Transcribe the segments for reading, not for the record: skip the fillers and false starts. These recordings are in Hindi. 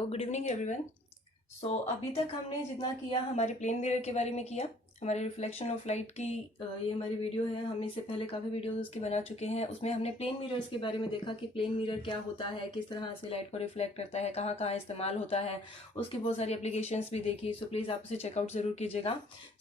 Hello, good evening everyone. अभी तक हमने जितना किया हमारे प्लेन मिरर के बारे में किया, हमारे रिफ्लेक्शन ऑफ लाइट की ये हमारी वीडियो है। हम इससे पहले काफ़ी वीडियोस उसकी बना चुके हैं। उसमें हमने प्लेन मिरर्स के बारे में देखा कि प्लेन मिरर क्या होता है, किस तरह से लाइट को रिफ्लेक्ट करता है, कहाँ कहाँ इस्तेमाल होता है, उसकी बहुत सारी एप्लीकेशंस भी देखी। प्लीज़ आप उसे चेकआउट ज़रूर कीजिएगा।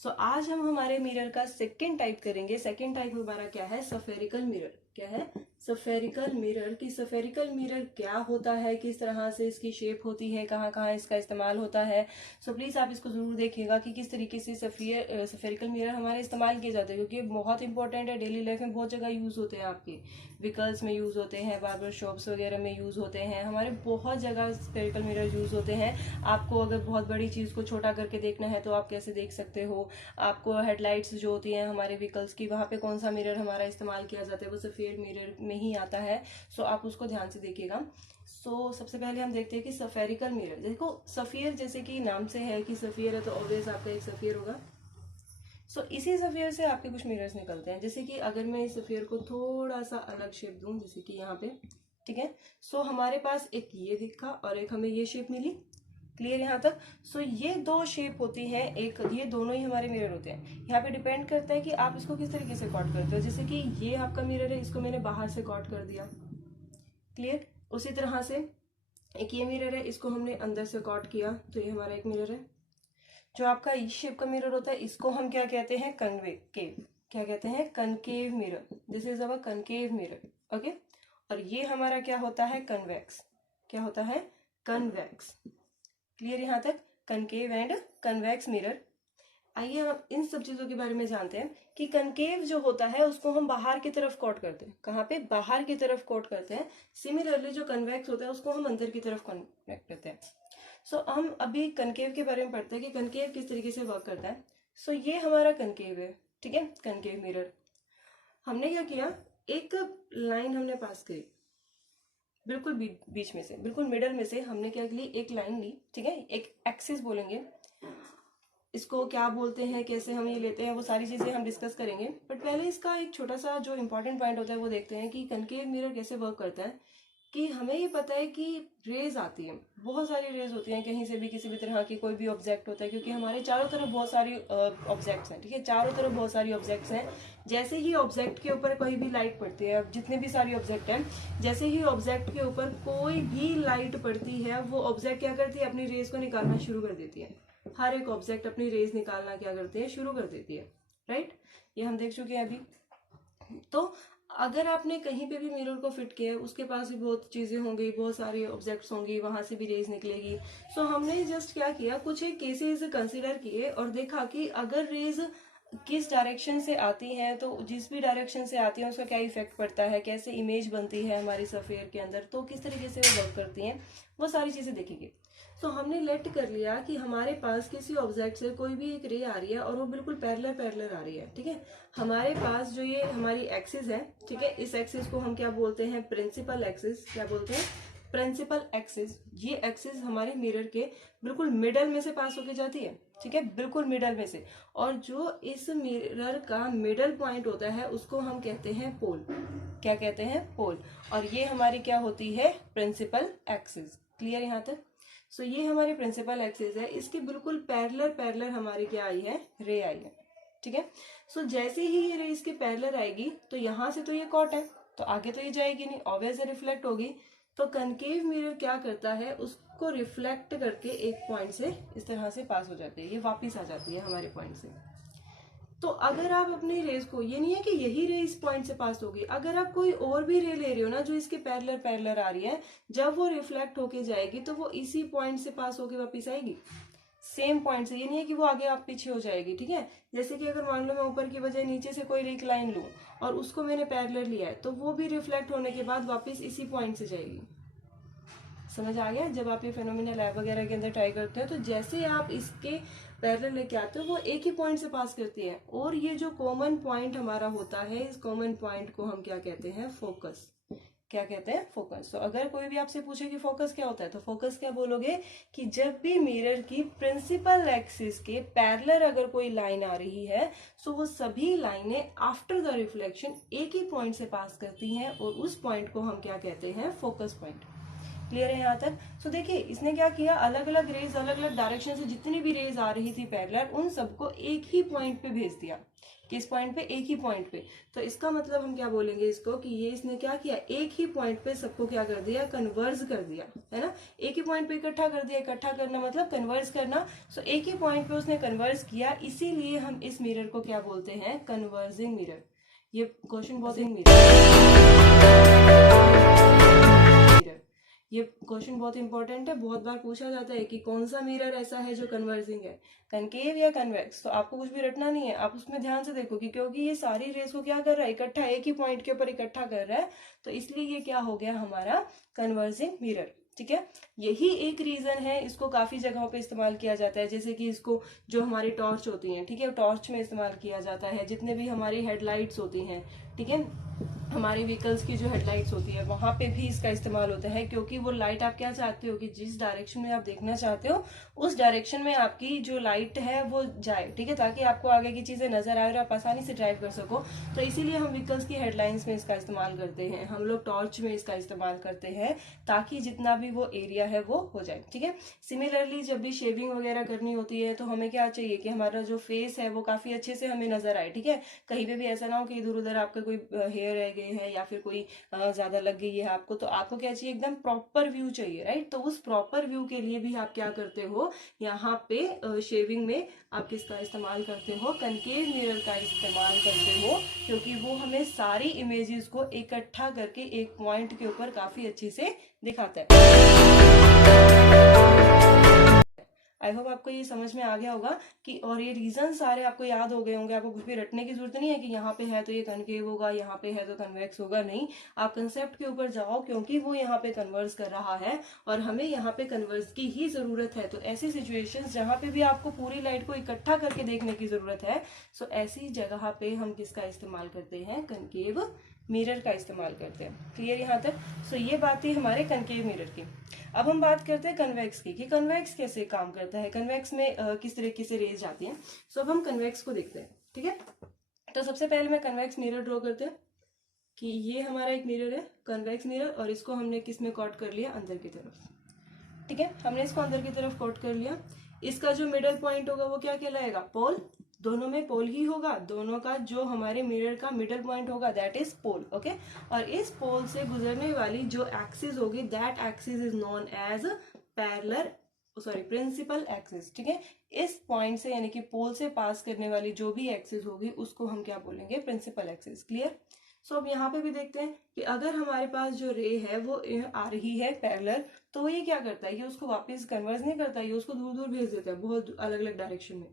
आज हम हमारे मिरर का सेकेंड टाइप करेंगे। सेकेंड टाइप हमारा क्या है? Spherical mirror. क्या है? Spherical mirror. की सफेरिकल मिरर क्या होता है, किस तरह से इसकी शेप होती है, कहाँ कहाँ इसका इस्तेमाल होता है। प्लीज़ आप इसको ज़रूर देखिएगा कि किस तरीके से सफेरिकल मिरर हमारे इस्तेमाल किए जाते हैं, क्योंकि बहुत इंपॉर्टेंट है। डेली लाइफ में बहुत जगह यूज़ होते हैं, आपके व्हीकल्स में यूज़ होते हैं, बार्बर शॉप्स वगैरह में यूज़ होते हैं, हमारे बहुत जगह सफेरिकल मिरर यूज़ होते हैं। आपको अगर बहुत बड़ी चीज़ को छोटा करके देखना है तो आप कैसे देख सकते हो। आपको हेडलाइट्स जो होती हैं हमारे व्हीकल्स की, वहाँ पे कौन सा मिरर हमारा इस्तेमाल किया जाता है, वो सफ़ेद मिरर में ही आता है। आप उसको ध्यान से देखिएगा। सबसे पहले हम देखते हैं कि सफेरिकल मिरर। देखो, सफ़ियर जैसे कि नाम से है कि सफ़ियर है, तो ऑब्वियस आपका एक सफ़ियर होगा। इसी सफ़ियर से आपके कुछ मिरर्स निकलते हैं। जैसे कि अगर मैं इस सफ़ियर को थोड़ा सा अलग शेप दूं, जैसे कि यहाँ पे, ठीक है। हमारे पास एक ये दिखा और एक हमें ये शेप मिली। क्लियर यहाँ तक? ये दो शेप होती है, एक ये दोनों ही हमारे मिरर होते हैं। यहाँ पे डिपेंड करता है कि आप इसको किस तरीके से कॉट करते हो। जैसे कि ये आपका मिरर है, इसको मैंने बाहर से कॉट कर दिया। क्लियर? उसी तरह से एक ये मिरर है, इसको हमने अंदर से कॉट किया, तो ये हमारा एक मिरर है। जो आपका इस शेप का मिरर होता है, इसको हम क्या कहते हैं? कन्वेव। क्या कहते हैं? Concave mirror. This is our concave mirror. Okay. और ये हमारा क्या होता है? कन्वेक्स। क्या होता है? कन्वेक्स। क्लियर यहाँ तक? Concave and convex mirror. आइए हम इन सब चीजों के बारे में जानते हैं कि कनकेव जो होता है उसको हम बाहर की तरफ कोट करते हैं। कहाँ पे? बाहर की तरफ कोट करते हैं। सिमिलरली जो कन्वेक्स होता है उसको हम अंदर की तरफ कन्वेक्ट करते हैं। हम अभी कनकेव के बारे में पढ़ते हैं कि कनकेव किस तरीके से वर्क करता है। ये हमारा कनकेव है, ठीक है, कनकेव मिरर। हमने क्या किया? एक लाइन हमने पास करी, बिल्कुल बीच में से, बिल्कुल मिडल में से हमने क्या ली? एक लाइन ली, ठीक है। एक एक्सिस बोलेंगे इसको, क्या बोलते हैं, कैसे हम ये लेते हैं, वो सारी चीजें हम डिस्कस करेंगे। बट पहले इसका एक छोटा सा जो इंपॉर्टेंट पॉइंट होता है वो देखते हैं कि कनकेव मिरर कैसे वर्क करता है। कि हमें ये पता है कि रेज आती है, बहुत सारी रेज होती हैं कहीं से भी, किसी भी तरह की कोई भी ऑब्जेक्ट होता है, क्योंकि हमारे चारों तरफ बहुत सारी ऑब्जेक्ट्स हैं, ठीक है। चारों तरफ बहुत सारी ऑब्जेक्ट्स हैं। जैसे ही ऑब्जेक्ट के ऊपर कोई भी लाइट पड़ती है, जितने भी सारी ऑब्जेक्ट हैं, जैसे ही ऑब्जेक्ट के ऊपर कोई भी लाइट पड़ती है, वो ऑब्जेक्ट क्या करती है? अपनी रेज को निकालना शुरू कर देती है। हर एक ऑब्जेक्ट अपनी रेज निकालना क्या करते हैं? शुरू कर देती है, राइट। ये हम देख चुके हैं अभी। अगर आपने कहीं पे भी मिरर को फिट किया है, उसके पास भी बहुत चीजें होंगी, बहुत सारे ऑब्जेक्ट्स होंगी, वहां से भी रेज निकलेगी। हमने जस्ट क्या किया? कुछ एक केसेस कंसिडर किए और देखा कि अगर रेज किस डायरेक्शन से आती है, तो जिस भी डायरेक्शन से आती है उसका क्या इफेक्ट पड़ता है, कैसे इमेज बनती है हमारी सफेयर के अंदर, तो किस तरीके से वो वर्क करती हैं, वो सारी चीजें देखेंगे। हमने लेट कर लिया कि हमारे पास किसी ऑब्जेक्ट से कोई भी एक रे आ रही है और वो बिल्कुल पैरेलल आ रही है, ठीक है। हमारे पास जो ये हमारी एक्सिस है, ठीक है, इस एक्सिस को हम क्या बोलते हैं? Principal axis. क्या बोलते हैं? Principal axis. ये एक्सिस हमारे मिरर के बिल्कुल मिडल में से पास होके जाती है, ठीक है, बिल्कुल मिडल में से। और जो इस मिरर का मिडल पॉइंट होता है उसको हम कहते हैं पोल। क्या कहते हैं? पोल। और ये हमारी क्या होती है? Principal axis. क्लियर यहाँ तक? ये हमारी प्रिंसिपल एक्सिस है, इसके बिल्कुल पैरेलल हमारी क्या आई है? रे आई है, ठीक है। जैसे ही ये रे इसके पैरेलल आएगी, तो यहाँ से तो ये कॉट है, तो आगे तो ये जाएगी नहीं, ऑब्वियस रिफ्लेक्ट होगी। कनकेव मिरर क्या करता है? उसको रिफ्लेक्ट करके एक पॉइंट से इस तरह से पास हो जाती है, ये वापिस आ जाती है हमारे पॉइंट से। अगर आप अपनी रेस को, ये नहीं है कि यही रे इस पॉइंट से पास होगी, अगर आप कोई और भी रे ले रहे हो ना जो इसके पैरेलल आ रही है, जब वो रिफ्लेक्ट होके जाएगी तो वो इसी पॉइंट से पास होके वापस आएगी, सेम पॉइंट से। ये नहीं है कि वो आगे आप पीछे हो जाएगी, ठीक है। जैसे कि अगर मान लो मैं ऊपर की बजाय नीचे से कोई एक लाइन लूं और उसको मैंने पैरेलल लिया है, तो वो भी रिफ्लेक्ट होने के बाद वापस इसी पॉइंट से जाएगी। समझ आ गया? जब आप ये फेनोमेना लैब वगैरह के अंदर ट्राई करते हो, तो जैसे आप इसके पैरेलल लेके आते हो, वो एक ही पॉइंट से पास करती है। और ये जो कॉमन पॉइंट हमारा होता है, इस कॉमन पॉइंट को हम क्या कहते हैं? फोकस। क्या कहते हैं? फोकस। अगर कोई भी आपसे पूछे कि फोकस क्या होता है, तो फोकस क्या बोलोगे? कि जब भी मिरर की प्रिंसिपल एक्सिस के पैरेलल अगर कोई लाइन आ रही है, वो सभी लाइनें आफ्टर द रिफ्लेक्शन एक ही पॉइंट से पास करती हैं, और उस पॉइंट को हम क्या कहते हैं? Focus point. क्लियर है यहाँ तक? सो देखिए इसने क्या किया, अलग अलग रेज अलग अलग डायरेक्शन से जितनी भी रेज आ रही थी पैरेलल, उन सबको एक ही पॉइंट पे भेज दिया। किस पॉइंट पे? एक ही पॉइंट पे। तो इसका मतलब हम क्या बोलेंगे इसको, कि ये इसने क्या किया, एक ही पॉइंट पे सबको क्या कर दिया, कन्वर्ज कर दिया, है ना। एक ही पॉइंट पे इकट्ठा कर दिया, इकट्ठा करना मतलब कन्वर्ज करना। सो एक ही पॉइंट पे उसने कन्वर्ज किया, इसीलिए हम इस मिरर को क्या बोलते हैं, कन्वर्जिंग मिरर। ये क्वेश्चन बहुत ये क्वेश्चन बहुत इंपॉर्टेंट है, बहुत बार पूछा जाता है कि कौन सा मिरर ऐसा है जो कन्वर्जिंग है, कनकेव या कन्वेक्स। तो आपको कुछ भी रटना नहीं है, आप उसमें ध्यान से देखो कि क्योंकि ये सारी रेस को क्या कर रहा है, इकट्ठा एक ही पॉइंट के ऊपर इकट्ठा कर रहा है, तो इसलिए ये क्या हो गया हमारा कन्वर्जिंग मिरर। ठीक है, यही एक रीजन है, इसको काफी जगहों पे इस्तेमाल किया जाता है, जैसे कि इसको जो हमारी टॉर्च होती हैं, ठीक है, टॉर्च में इस्तेमाल किया जाता है, जितने भी हमारी हेडलाइट्स होती हैं, ठीक है, हमारी व्हीकल्स की जो हेडलाइट्स होती है वहां पे भी इसका इस्तेमाल होता है, क्योंकि वो लाइट आप क्या चाहते हो कि जिस डायरेक्शन में आप देखना चाहते हो उस डायरेक्शन में आपकी जो लाइट है वो जाए, ठीक है, ताकि आपको आगे की चीजें नजर आए और आप आसानी से ड्राइव कर सको। तो इसीलिए हम व्हीकल्स की हेडलाइंस में इसका इस्तेमाल करते हैं, हम लोग टॉर्च में इसका इस्तेमाल करते हैं, ताकि जितना भी वो एरिया है वो हो जाए। ठीक है, सिमिलरली जब भी शेविंग वगैरह करनी होती है तो हमें क्या चाहिए कि हमारा जो फेस है वो काफी अच्छे से हमें नजर आए। ठीक है, कहीं पे भी ऐसा ना हो कि इधर उधर आपका कोई हेयर रह गए हैं या फिर कोई ज्यादा लग गई है आपको, तो आपको क्या चाहिए, एकदम प्रॉपर व्यू चाहिए, राइट। तो उस प्रॉपर व्यू के लिए भी आप क्या करते हो, यहाँ पे शेविंग में आप किसका इस्तेमाल करते हो, कनकेव मिरर का इस्तेमाल करते हो, क्योंकि वो हमें सारी इमेजेस को इकट्ठा करके एक पॉइंट के ऊपर काफी अच्छे से दिखाता है। आई होप आपको ये समझ में आ गया होगा कि, और ये रीजन सारे आपको याद हो गए होंगे, आपको कुछ भी रटने की जरूरत नहीं है कि यहाँ पे है तो ये कनकेव होगा, यहाँ पे है तो कन्वेक्स होगा, नहीं, आप कंसेप्ट के ऊपर जाओ, क्योंकि वो यहाँ पे कन्वर्स कर रहा है और हमें यहाँ पे कन्वर्स की ही जरूरत है। तो ऐसी सिचुएशंस जहाँ पे भी आपको पूरी लाइट को इकट्ठा करके देखने की जरूरत है, सो ऐसी जगह पे हम किसका इस्तेमाल करते हैं, कनकेव मिरर का इस्तेमाल करते हैं। क्लियर यहाँ तक? सो ये बात थी हमारे कनकेव मिरर की। अब हम बात करते हैं कन्वेक्स की, कि कन्वेक्स कैसे काम करता है, कन्वेक्स में किस तरीके से रेज जाती हैं। सो अब हम कन्वेक्स को देखते हैं। ठीक है, तो सबसे पहले मैं कन्वेक्स मिरर ड्रॉ करते हैं कि ये हमारा एक मिरर है, कन्वेक्स मिरर, और इसको हमने किस में कॉट कर लिया, अंदर की तरफ। ठीक है, हमने इसको अंदर की तरफ कॉट कर लिया। इसका जो मिडल पॉइंट होगा वो क्या कहलाएगा, पोल। दोनों में पोल ही होगा, दोनों का जो हमारे मिरर का मिडल पॉइंट होगा दैट इज पोल। ओके, और इस पोल से गुजरने वाली जो एक्सिस होगी that axis is known as parallel, sorry, principal axis. ठीक है, इस पॉइंट से यानी कि पोल से पास करने वाली जो भी एक्सिस होगी उसको हम क्या बोलेंगे, प्रिंसिपल एक्सिस। क्लियर? सो अब यहाँ पे भी देखते हैं कि अगर हमारे पास जो रे है वो आ रही है पैरेलल, तो ये क्या करता है, ये उसको वापस कन्वर्स नहीं करता, ये उसको दूर दूर भेज देता है, बहुत अलग अलग डायरेक्शन में,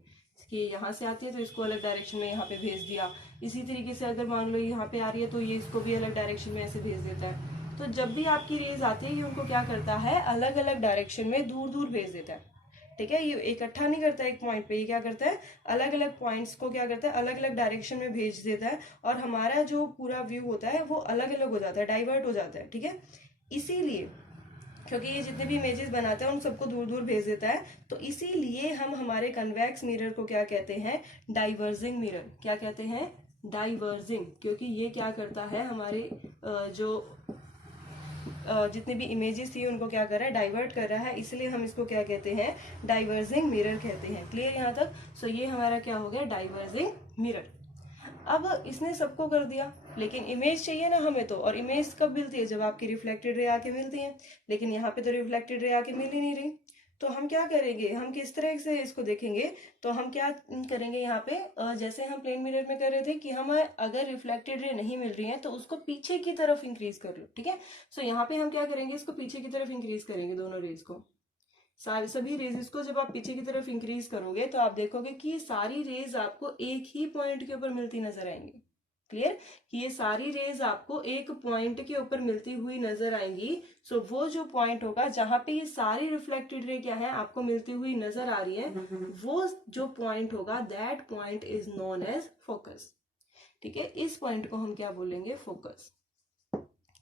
कि यहाँ से आती है तो इसको अलग डायरेक्शन में यहाँ पे भेज दिया। इसी तरीके से अगर मान लो यहाँ पे आ रही है तो ये इसको भी अलग डायरेक्शन में ऐसे भेज देता है। तो जब भी आपकी रेज आती है ये उनको क्या करता है, अलग अलग डायरेक्शन में दूर दूर भेज देता है। ठीक है, ये इकट्ठा नहीं करता एक पॉइंट पे, ये क्या करता है, अलग अलग पॉइंट्स को क्या करता है, अलग अलग डायरेक्शन में भेज देता है, और हमारा जो पूरा व्यू होता है वो अलग अलग हो जाता है, डाइवर्ट हो जाता है। ठीक है, इसीलिए क्योंकि ये जितने भी इमेजेस बनाता है उन सबको दूर दूर भेज देता है, तो इसीलिए हम हमारे कन्वेक्स मिरर को क्या कहते हैं, डाइवर्जिंग मिरर। क्या कहते हैं, डाइवर्जिंग, क्योंकि ये क्या करता है, हमारे जो जितने भी इमेजेस थी उनको क्या कर रहा है, डाइवर्ट कर रहा है, इसलिए हम इसको क्या कहते हैं, डाइवर्जिंग मिरर कहते हैं। क्लियर यहाँ तक? सो ये हमारा क्या हो गया, डाइवर्जिंग मिरर। अब इसने सबको कर दिया, लेकिन इमेज चाहिए ना हमें तो, और इमेज कब मिलती है, जब आपकी रिफ्लेक्टेड रे आके मिलती है, लेकिन यहाँ पे तो रिफ्लेक्टेड रे आके मिल ही नहीं रही। तो हम क्या करेंगे, हम किस तरह से इसको देखेंगे, तो हम क्या करेंगे यहाँ पे, जैसे हम प्लेन मिरर में कर रहे थे कि हम अगर रिफ्लेक्टेड रे नहीं मिल रही है तो उसको पीछे की तरफ इंक्रीज कर लो। ठीक है, सो यहाँ पे हम क्या करेंगे, इसको पीछे की तरफ इंक्रीज करेंगे, दोनों रेज को, सभी रेज को जब आप पीछे की तरफ इंक्रीज करोगे तो आप देखोगे कि सारी रेज आपको एक ही पॉइंट के ऊपर मिलती नजर आएंगी। क्लियर, कि ये सारी रेज आपको एक पॉइंट के ऊपर मिलती हुई नजर आएंगी। सो वो जो पॉइंट होगा जहां पे ये सारी रिफ्लेक्टेड रे क्या है आपको मिलती हुई नजर आ रही है, वो जो पॉइंट होगा that point is known as focus. ठीक है, इस पॉइंट को हम क्या बोलेंगे, फोकस।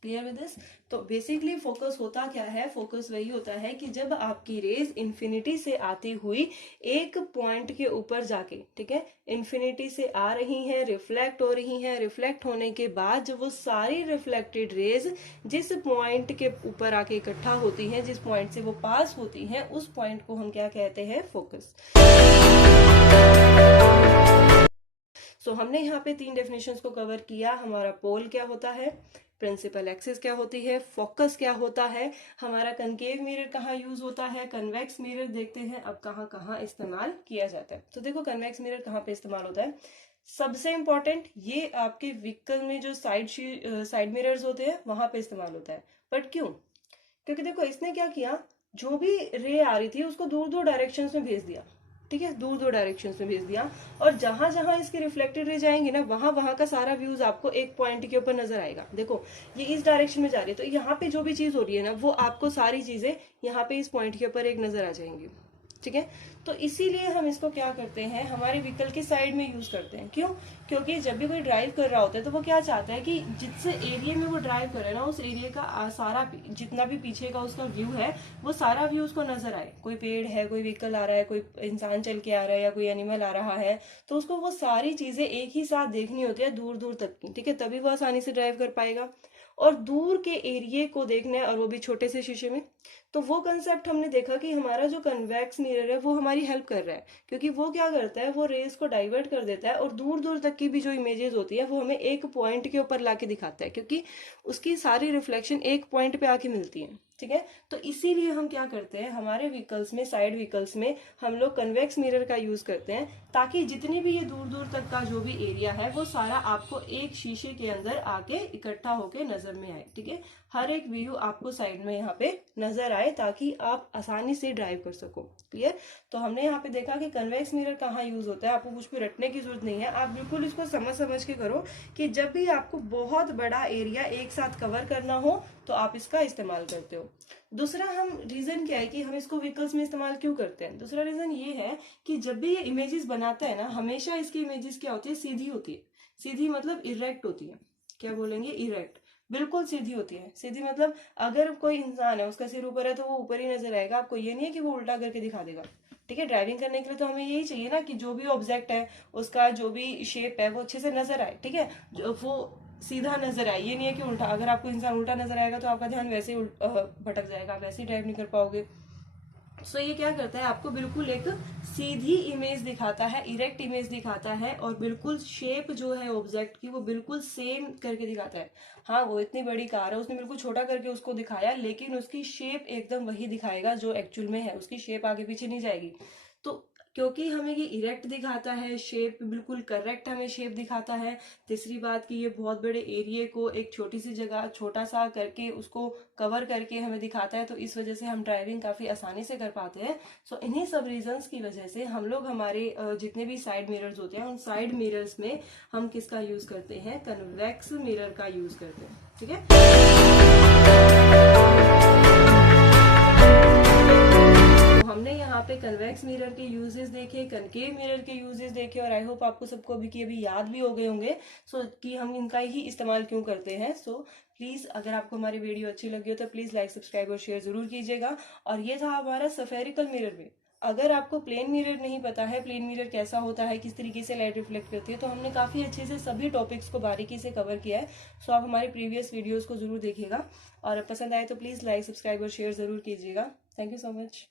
Clear with this? तो बेसिकली फोकस होता क्या है, फोकस वही होता है कि जब आपकी रेज इन्फिनिटी से आती हुई एक पॉइंट के ऊपर जाके, ठीक है, इन्फिनिटी से आ रही है, रिफ्लेक्ट हो रही है, रिफ्लेक्ट होने के बाद जब वो सारी रिफ्लेक्टेड रेज जिस पॉइंट के ऊपर आके इकट्ठा होती हैं, जिस पॉइंट से वो पास होती हैं, उस पॉइंट को हम क्या कहते हैं, फोकस। सो हमने यहाँ पे 3 डेफिनेशंस को कवर किया। हमारा पोल क्या होता है, प्रिंसिपल एक्सिस क्या होती है, फोकस क्या होता है, हमारा कनकेव मिरर कहाँ यूज होता है, कन्वेक्स मिरर देखते हैं अब कहाँ कहाँ इस्तेमाल किया जाता है। तो देखो कन्वेक्स मिरर कहाँ पे इस्तेमाल होता है, सबसे इंपॉर्टेंट ये आपके व्हीकल में जो साइड मिरर्स होते हैं वहां पे इस्तेमाल होता है। बट क्यों? क्योंकि देखो इसने क्या किया, जो भी रे आ रही थी उसको दूर दूर डायरेक्शन में भेज दिया, ठीक है, दूर दूर डायरेक्शन में भेज दिया, और जहां जहां इसके रिफ्लेक्टेड रे जाएंगे ना, वहां वहां का सारा व्यूज आपको एक पॉइंट के ऊपर नजर आएगा। देखो ये इस डायरेक्शन में जा रही है, तो यहाँ पे जो भी चीज हो रही है ना, वो आपको सारी चीजें यहाँ पे इस पॉइंट के ऊपर एक नजर आ जाएंगी, ठीक है। तो इसीलिए हम इसको क्या करते हैं, हमारे व्हीकल के साइड में यूज करते हैं। क्यों? क्योंकि जब भी कोई ड्राइव कर रहा होता है तो वो क्या चाहता है कि जिस एरिया में वो ड्राइव कर रहा है ना, उस एरिया का सारा जितना भी पीछे का उसका व्यू है, वो सारा व्यू उसको नजर आए। कोई पेड़ है, कोई व्हीकल आ रहा है, कोई इंसान चल के आ रहा है, या कोई एनिमल आ रहा है, तो उसको वो सारी चीजें एक ही साथ देखनी होती है, दूर दूर तक की, ठीक है, तभी वो आसानी से ड्राइव कर पाएगा। और दूर के एरिया को देखना है, और वो भी छोटे से शीशे में। तो वो कंसेप्ट हमने देखा कि हमारा जो कन्वेक्स मिरर है वो हमारी हेल्प कर रहा है, क्योंकि वो क्या करता है, वो रेज को डाइवर्ट कर देता है, और दूर दूर तक की भी जो इमेजेस होती है वो हमें एक पॉइंट के ऊपर लाके दिखाता है, क्योंकि उसकी सारी रिफ्लेक्शन एक पॉइंट पे आके मिलती है, ठीक है। तो इसीलिए हम क्या करते हैं, हमारे व्हीकल्स में, साइड व्हीकल्स में हम लोग कन्वेक्स मिरर का यूज करते हैं, ताकि जितनी भी ये दूर दूर तक का जो भी एरिया है वो सारा आपको एक शीशे के अंदर आके इकट्ठा होके नजर में आए, ठीक है। हर एक व्यू आपको साइड में यहाँ पे नजर आए, ताकि आप आसानी से ड्राइव कर सको। क्लियर? तो हमने यहाँ पे देखा कि कन्वेक्स मिरर कहाँ यूज होता है, आपको कुछ भी रटने की जरूरत नहीं है, आप बिल्कुल इसको समझ समझ के करो कि जब भी आपको बहुत बड़ा एरिया एक साथ कवर करना हो तो आप इसका इस्तेमाल करते हो। दूसरा हम रीजन क्या है कि हम इसको व्हीकल्स में इस्तेमाल क्यों करते हैं, दूसरा रीजन ये है कि जब भी ये इमेजेस बनाता है ना, हमेशा इसकी इमेजेस क्या होती है, सीधी होती है। सीधी मतलब इरेक्ट होती है। क्या बोलेंगे? इरेक्ट, बिल्कुल सीधी होती है। सीधी मतलब अगर कोई इंसान है, उसका सिर ऊपर है, तो वो ऊपर ही नजर आएगा, आपको ये नहीं है कि वो उल्टा करके दिखा देगा, ठीक है। ड्राइविंग करने के लिए तो हमें यही चाहिए ना कि जो भी ऑब्जेक्ट है, उसका जो भी शेप है वो अच्छे से नजर आए, ठीक है, जो वो सीधा नजर आए, ये नहीं है कि उल्टा। अगर आपको इंसान उल्टा नजर आएगा तो आपका ध्यान वैसे ही भटक जाएगा, आप वैसे ही ड्राइव नहीं कर पाओगे। सो ये क्या करता है, आपको बिल्कुल एक सीधी इमेज दिखाता है, इरेक्ट इमेज दिखाता है, और बिल्कुल शेप जो है ऑब्जेक्ट की वो बिल्कुल सेम करके दिखाता है। हाँ, वो इतनी बड़ी कार है, उसने बिल्कुल छोटा करके उसको दिखाया, लेकिन उसकी शेप एकदम वही दिखाएगा जो एक्चुअल में है, उसकी शेप आगे पीछे नहीं जाएगी। तो क्योंकि हमें ये इरेक्ट दिखाता है, शेप बिल्कुल करेक्ट हमें शेप दिखाता है। तीसरी बात कि ये बहुत बड़े एरिया को एक छोटी सी जगह छोटा सा करके उसको कवर करके हमें दिखाता है, तो इस वजह से हम ड्राइविंग काफी आसानी से कर पाते हैं। सो इन्हीं सब रीजंस की वजह से हम लोग हमारे जितने भी साइड मिरर्स होते हैं, उन साइड मिरर्स में हम किसका यूज करते हैं, कन्वेक्स मिरर का यूज करते हैं, ठीक है। हमने यहाँ पे कन्वेक्स मिरर के यूजेस देखे, कनकेव मिरर के यूजेस देखे, और आई होप आपको सबको अभी याद भी हो गए होंगे कि हम इनका ही इस्तेमाल क्यों करते हैं। सो प्लीज, अगर आपको हमारी वीडियो अच्छी लगी हो तो प्लीज लाइक, सब्सक्राइब और शेयर जरूर कीजिएगा। और ये था हमारा सफेरिकल मिरर में। अगर आपको प्लेन मिरर नहीं पता है, प्लेन मिरर कैसा होता है, किस तरीके से लाइट रिफ्लेक्ट करती है, तो हमने काफी अच्छे से सभी टॉपिक्स को बारीकी से कवर किया है। सो आप हमारे प्रीवियस वीडियोस को जरूर देखिएगा, और पसंद आए तो प्लीज लाइक, सब्सक्राइब और शेयर जरूर कीजिएगा। Thank you so much.